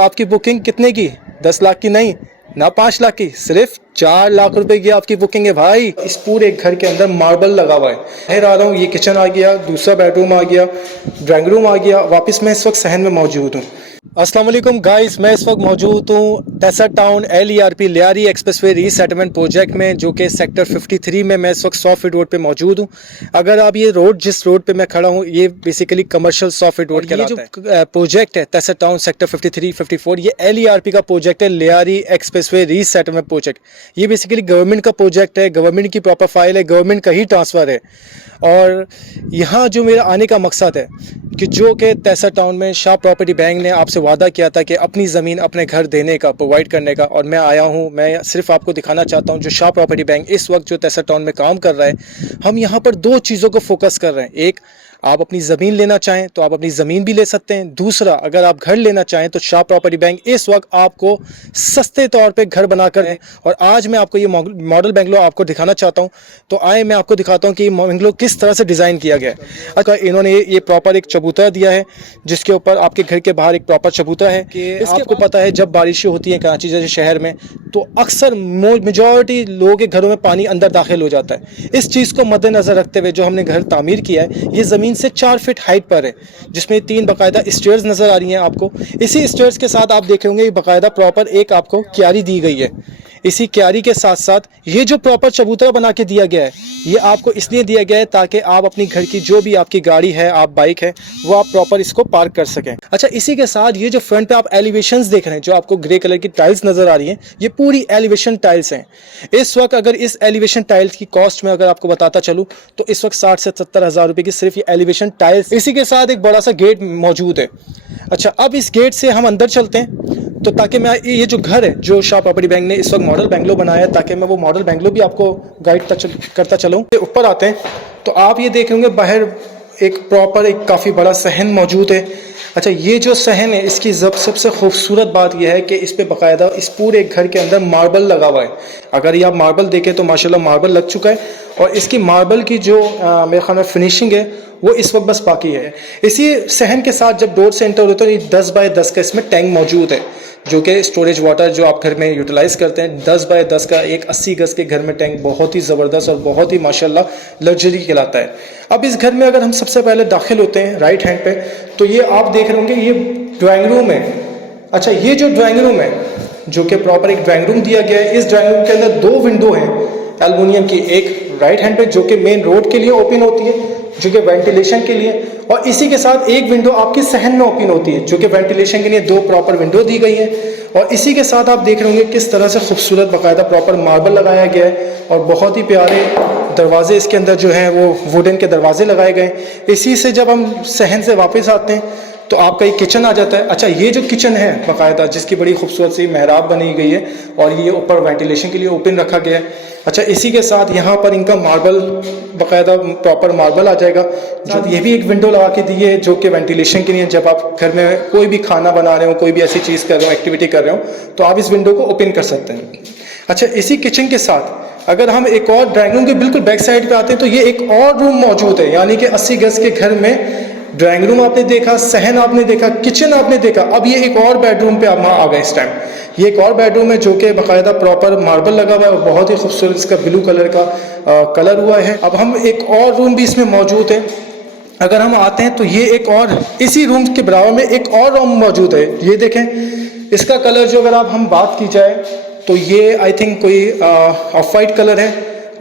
आपकी बुकिंग कितने की? 10 लाख की नहीं ना 5 लाख की, सिर्फ 4 लाख रुपए की आपकी बुकिंग है भाई। इस पूरे घर के अंदर मार्बल लगा हुआ है। बाहर आ रहा हूँ, ये किचन आ गया, दूसरा बेडरूम आ गया, ड्राइंग रूम आ गया। वापस मैं इस वक्त सहन में मौजूद हूँ। अस्सलाम वालेकुम गाइस, मैं इस वक्त मौजूद हूँ Tesa town LERP Lyari expressway resettlement project में, जो कि सेक्टर 53 में मैं इस वक्त 100 फीट रोड पे मौजूद हूँ। अगर आप ये रोड, जिस रोड पे मैं खड़ा हूँ, ये बेसिकली कमर्शियल 100 फीट रोड कहलाता है। ये जो प्रोजेक्ट है टेसा टाउन सेक्टर 53, 54, ये LERP का प्रोजेक्ट है, लियारी एक्सप्रेसवे रीसेटलमेंट प्रोजेक्ट। ये बेसिकली गवर्नमेंट का प्रोजेक्ट है, गवर्नमेंट की प्रॉपर फाइल है, गवर्नमेंट का ही ट्रांसफ़र है। और यहाँ जो मेरा आने का मकसद है कि जो कि टेसा टाउन में शाह प्रॉपर्टी बैंक ने आपसे वादा किया था कि अपनी ज़मीन अपने घर देने का, प्रोवाइड करने का, और मैं आया हूँ। मैं सिर्फ आपको दिखाना चाहता हूँ जो शाह प्रॉपर्टी बैंक इस वक्त जो टेसा टाउन में काम कर रहा है। हम यहाँ पर 2 चीज़ों को फोकस कर रहे हैं। एक, आप अपनी ज़मीन लेना चाहें तो आप अपनी ज़मीन भी ले सकते हैं। दूसरा, अगर आप घर लेना चाहें तो शाह प्रॉपर्टी बैंक इस वक्त आपको सस्ते तौर पे घर बनाकर दें। और आज मैं आपको ये मॉडल बेंगलो आपको दिखाना चाहता हूँ। तो आए मैं आपको दिखाता हूँ कि ये बेंगलो किस तरह से डिज़ाइन किया गया है। अगर इन्होंने ये प्रॉपर एक चबूतरा दिया है, जिसके ऊपर आपके घर के बाहर एक प्रॉपर चबूतरा है कि आपको पता है जब बारिशें होती हैं कराची जैसे शहर में, तो अक्सर मेजॉरिटी लोगों के घरों में पानी अंदर दाखिल हो जाता है। इस चीज़ को मद्देनज़र रखते हुए जो हमने घर तामीर किया है, ये ज़मीन से 4 फीट हाइट पर है, जिसमें 3 बाकायदा स्टेयर्स नज़र आ रही हैं आपको। इसी स्टेयर्स के साथ आप देख होंगे बाकायदा प्रॉपर एक आपको क्यारी दी गई है। इसी क्यारी के साथ साथ ये जो प्रॉपर चबूतरा बना के दिया गया है, ये आपको इसलिए दिया गया है ताकि आप अपनी घर की जो भी आपकी गाड़ी है, आप बाइक है, वो आप प्रॉपर इसको पार्क कर सकें। अच्छा, इसी के साथ ये जो फ्रंट पे आप एलिवेशंस देख रहे हैं, जो आपको ग्रे कलर की टाइल्स नज़र आ रही हैं, ये पूरी एलिवेशन टाइल्स हैं। इस वक्त अगर इस एलिवेशन टाइल्स की कॉस्ट में अगर आपको बताता चलूँ तो इस वक्त 60 से 70 हज़ार रुपये की सिर्फ ये एलिवेशन टाइल्स। इसी के साथ एक बड़ा सा गेट मौजूद है। अच्छा, अब इस गेट से हम अंदर चलते हैं, तो ताकि मैं ये जो घर है जो शाह प्रॉपर्टी बैंक ने इस वक्त मॉडल बेंगलो बनाया है, ताकि मैं वो मॉडल बेंगलो भी आपको गाइड करता चलूँ। ऊपर आते हैं तो आप ये देख होंगे बाहर एक प्रॉपर एक काफ़ी बड़ा सहन मौजूद है। अच्छा, ये जो सहन है, इसकी सबसे खूबसूरत बात यह है कि इस पे बाकायदा इस पूरे घर के अंदर मार्बल लगा हुआ है। अगर ये आप मार्बल देखें तो माशाल्लाह मार्बल लग चुका है, और इसकी मार्बल की जो मेरे ख्याल में फिनिशिंग है वो इस वक्त बस बाकी है। इसी सहन के साथ जब डोर से एंटर होते हैं, 10 बाय 10 का इसमें टैंक मौजूद है, जो कि स्टोरेज वाटर जो आप घर में यूटिलाइज़ करते हैं। 10 बाय 10 का एक 80 गज के घर में टैंक बहुत ही ज़बरदस्त और बहुत ही माशाल्लाह लग्जरी कहलाता है। अब इस घर में अगर हम सबसे पहले दाखिल होते हैं राइट हैंड पे, तो ये आप देख रहे होंगे ये ड्राइंग रूम है। अच्छा, ये जो ड्राइंग रूम है, जो कि प्रॉपर एक ड्राइंग रूम दिया गया है, इस ड्राइंग रूम के अंदर 2 विंडो हैं एल्युमिनियम की। एक राइट हैंड पे जो कि मेन रोड के लिए ओपन होती है, जो कि वेंटिलेशन के लिए, और इसी के साथ एक विंडो आपकी सहन में ओपन होती है, जो कि वेंटिलेशन के लिए 2 प्रॉपर विंडो दी गई है। और इसी के साथ आप देख रहे होंगे किस तरह से खूबसूरत बाकायदा प्रॉपर मार्बल लगाया गया है, और बहुत ही प्यारे दरवाजे इसके अंदर जो हैं वो वुडन के दरवाजे लगाए गए। इसी से जब हम सहन से वापस आते हैं तो आपका ये किचन आ जाता है। अच्छा, ये जो किचन है बाकायदा, जिसकी बड़ी खूबसूरत सी मेहराब बनी गई है, और ये ऊपर वेंटिलेशन के लिए ओपन रखा गया है। अच्छा, इसी के साथ यहाँ पर इनका मार्बल बाकायदा प्रॉपर मार्बल आ जाएगा। जो ये भी एक विंडो लगा के दी है, जो कि वेंटिलेशन के लिए, जब आप घर में कोई भी खाना बना रहे हो, कोई भी ऐसी चीज़ कर रहे हो, एक्टिविटी कर रहे हो, तो आप इस विंडो को ओपन कर सकते हैं। अच्छा, इसी किचन के साथ अगर हम एक और ड्राइंग रूम के बिल्कुल बैक साइड पे आते हैं, तो ये एक और रूम मौजूद है। यानी कि 80 गज के घर में ड्राइंग रूम आपने देखा, सहन आपने देखा, किचन आपने देखा, अब ये एक और बेडरूम पे हम आ गए इस टाइम। ये एक और बेडरूम है जो कि बाकायदा प्रॉपर मार्बल लगा हुआ है, और बहुत ही खूबसूरत इसका ब्लू कलर का कलर हुआ है। अब हम एक और रूम भी इसमें मौजूद है। अगर हम आते हैं तो ये एक और इसी रूम के बराबर में एक और रूम मौजूद है। ये देखें, इसका कलर जो अगर हम बात की जाए तो ये आई थिंक कोई ऑफ वाइट कलर है,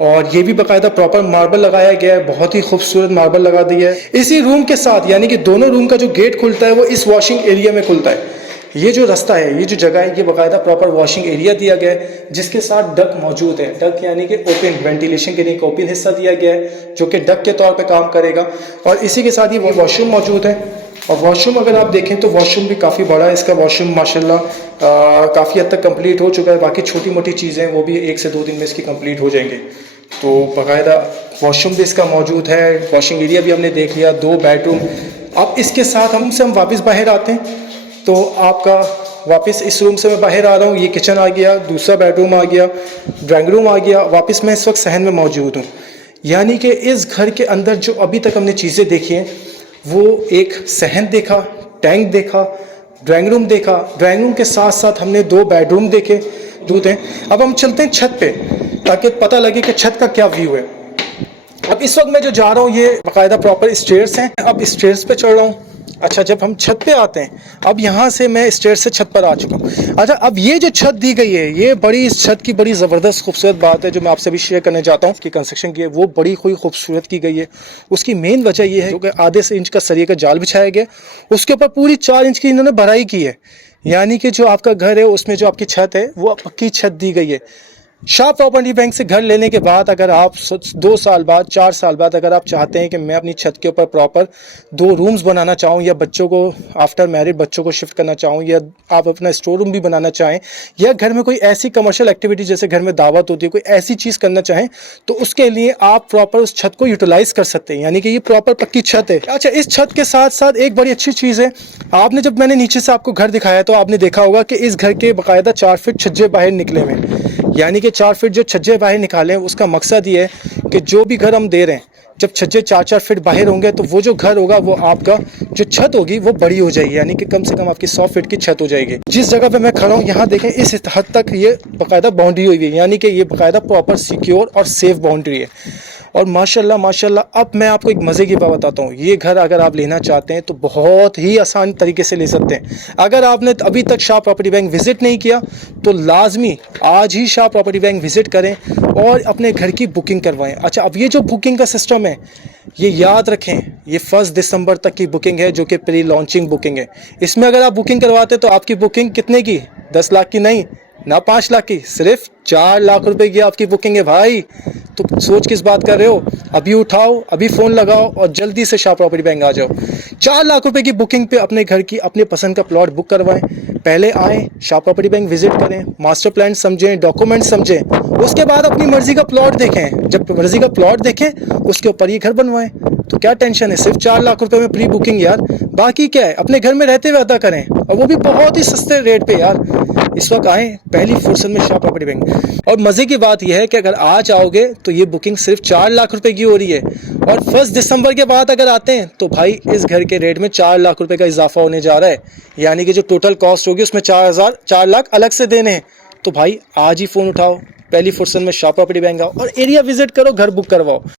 और ये भी बाकायदा प्रॉपर मार्बल लगाया गया है, बहुत ही खूबसूरत मार्बल लगा दिया है। इसी रूम के साथ यानी कि दोनों रूम का जो गेट खुलता है वो इस वॉशिंग एरिया में खुलता है। ये जो रास्ता है, ये जो जगह है, ये बाकायदा प्रॉपर वॉशिंग एरिया दिया गया है, जिसके साथ डक मौजूद है। डक यानी कि ओपन वेंटिलेशन के लिए एक ओपन हिस्सा दिया गया है, जो कि डक के तौर पे काम करेगा। और इसी के साथ ये वॉशरूम मौजूद है। और वॉशरूम अगर आप देखें तो वॉशरूम भी काफ़ी बड़ा है। इसका वॉशरूम माशाल्लाह काफ़ी हद तक कंप्लीट हो चुका है। बाकी छोटी मोटी चीज़ें वो भी 1 से 2 दिन में इसकी कंप्लीट हो जाएंगे। तो बाकायदा वॉशरूम भी इसका मौजूद है, वॉशिंग एरिया भी हमने देख लिया, 2 बेडरूम। अब इसके साथ हम वापस बाहर आते हैं, तो आपका वापस इस रूम से मैं बाहर आ रहा हूँ। ये किचन आ गया, दूसरा बेडरूम आ गया, ड्राइंग रूम आ गया। वापस मैं इस वक्त सहन में मौजूद हूँ। यानी कि इस घर के अंदर जो अभी तक हमने चीज़ें देखी हैं, वो एक सहन देखा, टैंक देखा, ड्राइंग रूम देखा, ड्राइंग रूम के साथ साथ हमने 2 बेडरूम देखे हैं। अब हम चलते हैं छत पे ताकि पता लगे कि छत का क्या व्यू है। अब इस वक्त मैं जो जा रहा हूँ ये बाकायदा प्रॉपर स्टेयर्स हैं। अब स्टेयर्स पे चढ़ रहा हूँ। अच्छा, जब हम छत पे आते हैं, अब यहाँ से मैं स्टेयर्स से छत पर आ चुका हूँ। अच्छा, अब ये जो छत दी गई है, ये बड़ी, इस छत की बड़ी ज़बरदस्त खूबसूरत बात है जो मैं आपसे भी शेयर करने चाहता हूँ कि कंस्ट्रक्शन की है वो बड़ी कोई खूबसूरत की गई है। उसकी मेन वजह ये है कि आधे से इंच का सरिये का जाल बिछाया गया, उसके ऊपर पूरी 4 इंच की इन्होंने भराई की है, यानी कि जो आपका घर है उसमें जो आपकी छत है वो पक्की छत दी गई है। शाह प्रॉपर्टी बैंक से घर लेने के बाद अगर आप 2 साल बाद, 4 साल बाद अगर आप चाहते हैं कि मैं अपनी छत के ऊपर प्रॉपर 2 रूम्स बनाना चाहूँ, या बच्चों को आफ्टर मैरिड बच्चों को शिफ्ट करना चाहूँ, या आप अपना स्टोर रूम भी बनाना चाहें, या घर में कोई ऐसी कमर्शियल एक्टिविटी जैसे घर में दावत होती है, कोई ऐसी चीज़ करना चाहें, तो उसके लिए आप प्रॉपर उस छत को यूटिलाइज़ कर सकते हैं, यानी कि ये प्रॉपर पक्की छत है। अच्छा, इस छत के साथ साथ एक बड़ी अच्छी चीज़ है, आपने जब मैंने नीचे से आपको घर दिखाया तो आपने देखा होगा कि इस घर के बाकायदा 4 फीट छज्जे बाहर निकले हुए हैं, यानी कि 4 फीट जो छज्जे बाहर निकाले हैं उसका मकसद ये है कि जो भी घर हम दे रहे हैं, जब छज्जे 4-4 फीट बाहर होंगे तो वो जो घर होगा वो आपका जो छत होगी वो बड़ी हो जाएगी, यानी कि कम से कम आपकी 100 फीट की छत हो जाएगी। जिस जगह पे मैं खड़ा हूँ यहाँ देखें, इस हद तक ये बाकायदा बाउंड्री हुई है, यानी कि ये बाकायदा प्रॉपर सिक्योर और सेफ बाउंड्री है। और माशाल्लाह माशाल्लाह, अब मैं आपको एक मज़े की बात बताता हूँ, ये घर अगर आप लेना चाहते हैं तो बहुत ही आसान तरीके से ले सकते हैं। अगर आपने अभी तक शाह प्रॉपर्टी बैंक विज़िट नहीं किया तो लाजमी आज ही शाह प्रॉपर्टी बैंक विज़िट करें और अपने घर की बुकिंग करवाएं। अच्छा, अब ये जो बुकिंग का सिस्टम है ये याद रखें, ये 1 दिसंबर तक की बुकिंग है जो कि प्री लॉन्चिंग बुकिंग है। इसमें अगर आप बुकिंग करवाते तो आपकी बुकिंग कितने की, 10 लाख की नहीं ना 5 लाख की, सिर्फ 4 लाख रुपए की आपकी बुकिंग है भाई। तो सोच किस बात कर रहे हो, अभी उठाओ, अभी फ़ोन लगाओ और जल्दी से शाह प्रॉपर्टी बैंक आ जाओ। 4 लाख रुपए की बुकिंग पे अपने घर की अपने पसंद का प्लॉट बुक करवाएं। पहले आएँ, शाह प्रॉपर्टी बैंक विजिट करें, मास्टर प्लान समझें, डॉक्यूमेंट समझें, उसके बाद अपनी मर्जी का प्लॉट देखें। जब मर्जी का प्लॉट देखें उसके ऊपर ये घर बनवाएं। तो क्या टेंशन है, सिर्फ 4 लाख रुपए में प्री बुकिंग यार, बाकी क्या है, अपने घर में रहते हुए अदा करें, और वो भी बहुत ही सस्ते रेट पे यार। इस वक्त आए पहली फुर्सत में शाह प्रॉपर्टी बैंक। और मज़े की बात यह है कि अगर आज आओगे तो ये बुकिंग सिर्फ 4 लाख रुपए की हो रही है, और 1 दिसंबर के बाद अगर आते हैं तो भाई इस घर के रेट में 4 लाख रुपए का इजाफा होने जा रहा है, यानी कि जो टोटल कॉस्ट होगी उसमें 4 लाख अलग से देने हैं। तो भाई आज ही फ़ोन उठाओ, पहली फुर्सत में शाह प्रॉपर्टी बैंक आओ और एरिया विजिट करो, घर बुक करवाओ।